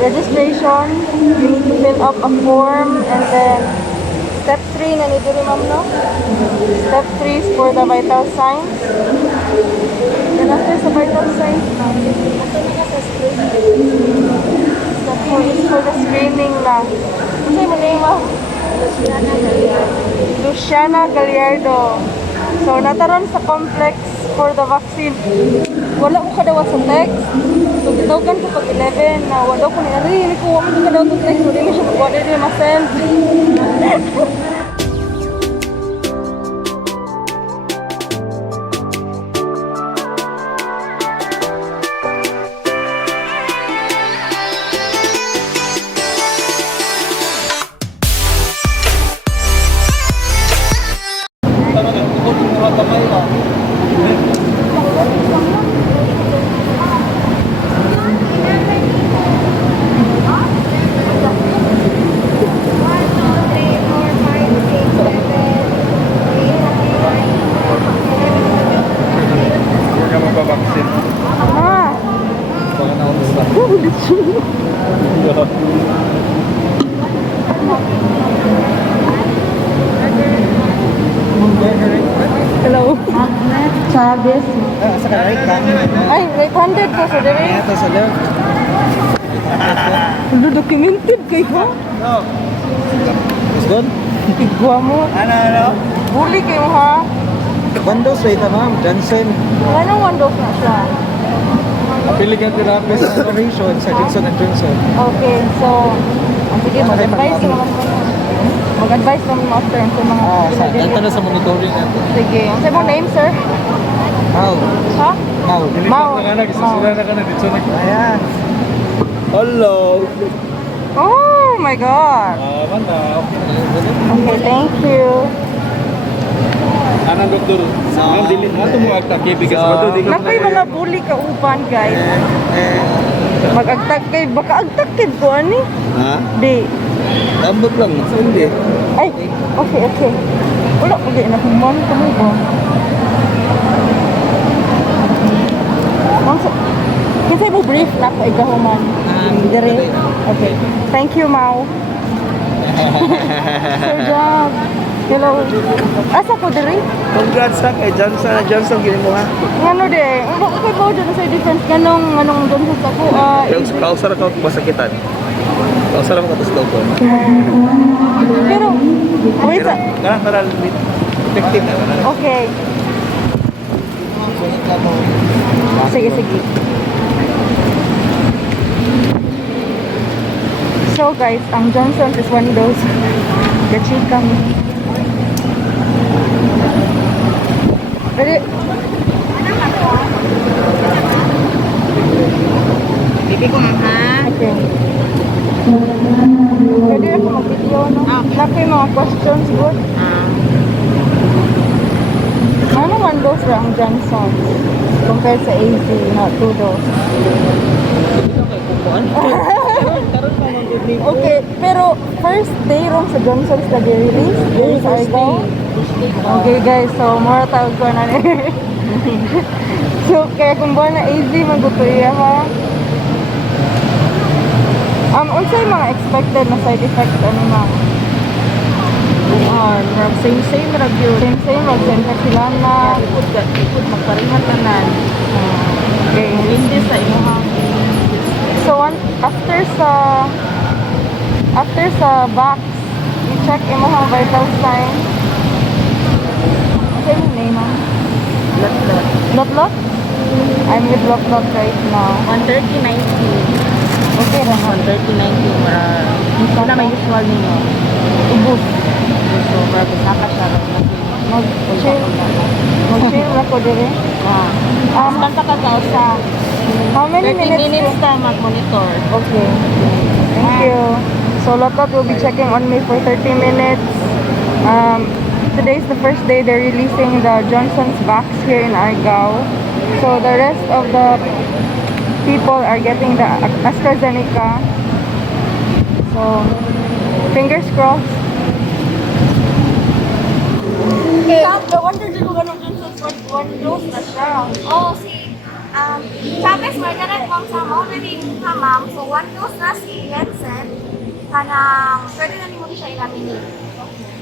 registration. You need to fill up a form, and then step 3 na nito rin, ma'am, no? Step 3 is for the vital signs. Then after sa vital signs, step 4 is for the screening lang. Ano sa'yo mo name, ma'am? Luciana Gallardo. So, nataron sa complex for the vaccine. Wala ko kadawat sa text. So, gitawagan ko pag 11 na wala ko niya. Hindi ko wala ko kadawat sa text. Hindi mo siya pag-order din ma-send. Hello. Chavez. Sa right ka? Ay, right-handed ko sa dere. Ito sa left. Hello, documented kayo ha? No. Is good? Tigwa mo. Ano? Bully kayo ha? One dose rate ma'am, Janssen. Anong one dose na siya? Piligan therapy sa operation sa Johnson & Johnson. Okay, so, sige, mag-advise naman mo. Mag-advise naman mo after sa mga... Ito na sa monitoring natin. Sige, ang sa'yo mong name, sir? Mau. Ha? Mau. Mau. Ayan. Hello. Oh my God. Okay, thank you. Anong doktor? Ang dili ato mo agtag kay bigas mo to. Napay mga bully ka upan, guys. Mag-agtag kay, baka agtag kay ko, ani? Ha? Di. Tambot lang. Hindi. Ay, okay. Wala ko di na human ko mo ba? Kinsay mo brief na ko ikahuman? Dire? Okay. Thank you, Mau. Sir Job. Hello. Asa ko dire? Congrats sa kay Johnson gini mo ha. Ngano de? Ako kay ba dyan sa defense kanong Johnson sa ko? Kausara ka masakitan. Kausara mo ka sa doktor. Pero wait sa. Para effective na. Okay. Sige. So guys, ang Johnson is one dose. Gachika mo. Ready? Bibi ko ma'am ha? Okay. Pwede ako mag-video, no? Laki mga questions, good? Ano one dose ra ang Johnson compared sa AZ na 2 dose? Okay, pero first day ron sa Johnson's na release diri sa Argao. Okay guys, so mura tawag ko na ni. So kaya kung ba na AZ magutuya ha. Unsay mga expected na side effects ano ma'am? Same review. Same mag-center sila na Ikot magparingan tanan. okay. Hindi sa imuhang. So after sa box, you check imong vital sign. What's your name, ma'am? Lot? I'm with Lot right now. 130-90. Okay ra ha. 130-90 para ito na may usual ninyo. Ubus. So, para bisaka siya. Mag-chill na ko dire. Basta ka sa How many 30 minutes minutes? ka mag-monitor. Okay. Thank you. So Lotot will be checking on me for 30 minutes. Today is the first day they're releasing the Johnson's vax here in Argao. So the rest of the people are getting the AstraZeneca. So fingers crossed. Okay. No wonder dito ganun Johnson's one dose na siya. Oh, si Chavez, Margrette, kung sa mo na ni ma'am, so one dose na si Janssen, kanang pwede na mo siya ilaminate.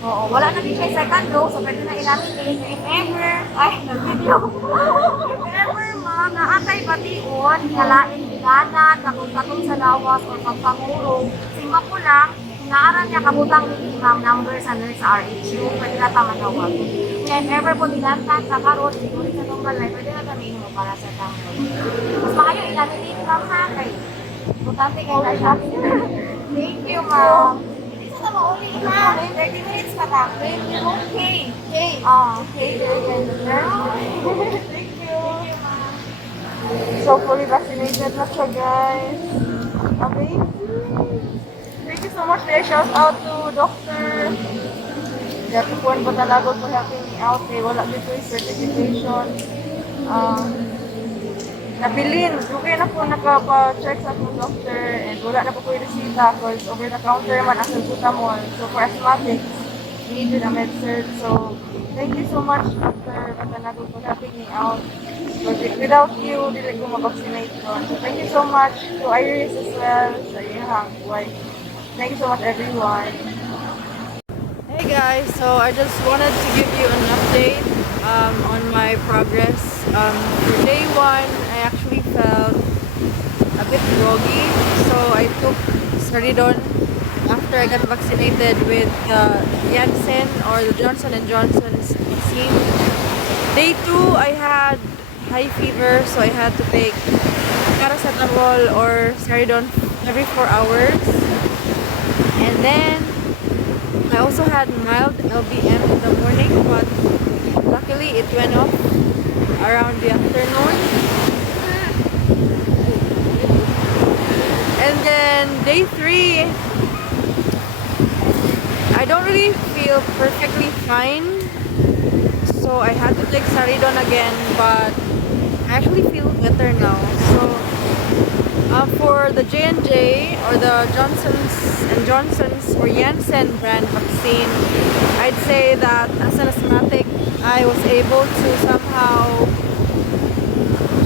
Oo, wala na din siya second dose, so pwede na ilaminate. If ever, ay, nag-video. If ever, ma'am, naatay bation, kalain bilanat, kakong sa lawas, o pagpangurong, sima po lang, naaran niya kabutang ni ma'am number sa nurse RHU, pwede na tamanawag. If ever po nilantan sa karot, siguro sa normal life, pwede na kami mo para sa tamay. Mas makayo ilaminate ma'am ha, kay importante kayo na siya. Thank you ma'am. Hindi sa mauli ma'am, 30 minutes pa lang. Okay. Okay. Okay. Thank you. Ma'am. So, fully vaccinated na siya, guys. Okay? Thank you so much. Shout out to Dr. Jatupuan Batalagot for helping me out. Wala dito yung certification. Nabilin. Okay na po nakapa-check sa akong doctor and wala na po po yung resita because over the counter man ang salbutamol. So for asthmatics, needed a med cert. So thank you so much Dr. Batalagot for helping me out. Because without you, dili ko ma-vaccinate ko. So thank you so much to Iris as well, sa iyang wife. Thank you so much everyone. Hey guys, so I just wanted to give you an update on my progress. For day 1, I actually felt a bit groggy, so I took Saridon after I got vaccinated with the Janssen or the Johnson and Johnson's vaccine. Day 2, I had high fever, so I had to take paracetamol or Saridon every 4 hours. And then I also had mild LBM in the morning, but luckily it went off around the afternoon. And then day 3, I don't really feel perfectly fine, so I had to take Saridon again, but I actually feel better now. So for the J&J or the Johnson's or Janssen brand vaccine, I'd say that as an asthmatic, I was able to somehow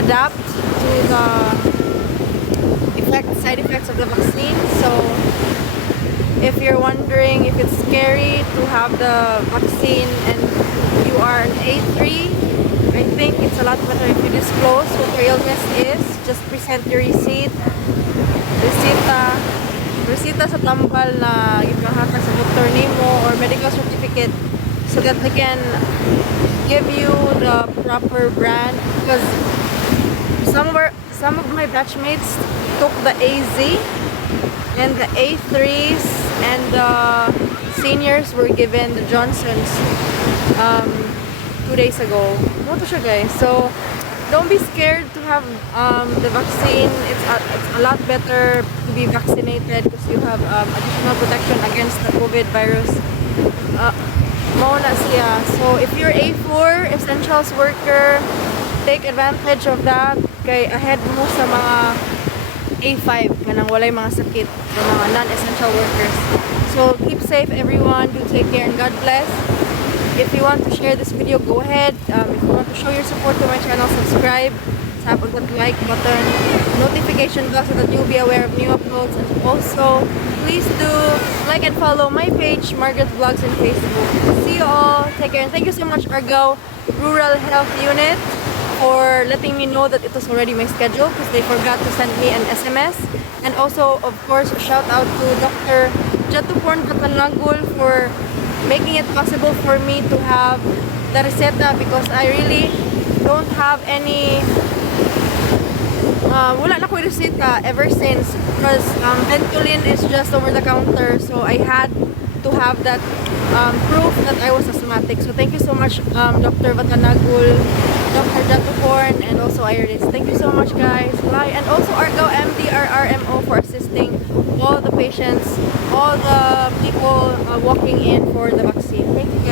adapt to the side effects of the vaccine. So if you're wondering if it's scary to have the vaccine and you are an A3, I think it's a lot better if you disclose what your illness is. Just present your resita sa tambal na ipahaka sa doktor nimo or medical certificate so that they can give you the proper brand, because some of my batchmates took the AZ and the A3s and the seniors were given the Johnson's 2 days ago. Ano to siya guys? So don't be scared to have the vaccine. It's a lot better to be vaccinated because you have additional protection against the COVID virus. Mauna siya. So if you're A4, essentials worker, take advantage of that. Kay ahead mo sa mga A5 kanang walay mga sakit, sa mga non-essential workers. So keep safe everyone. Do take care and God bless. If you want to share this video, go ahead. If you want to show your support to my channel, subscribe. Tap on that like button, notification bell so that you'll be aware of new uploads. And also, please do like and follow my page, Margrette Vlogs on Facebook. See you all. Take care. And thank you so much, Argo Rural Health Unit, for letting me know that it was already my schedule because they forgot to send me an SMS. And also, of course, shout out to Dr. Jatupuan Katanlagul for making it possible for me to have the reseta, because I really don't have any wala na ko reseta ever since, because Ventolin is just over the counter, so I had to have that proof that I was asthmatic. So thank you so much Dr. Vatanagul, Dr. Jatuporn, and also Iris. Thank you so much guys. Bye. And also Argo MD RRMO for assisting all the patients, all the people walking in for the vaccine. Thank you guys.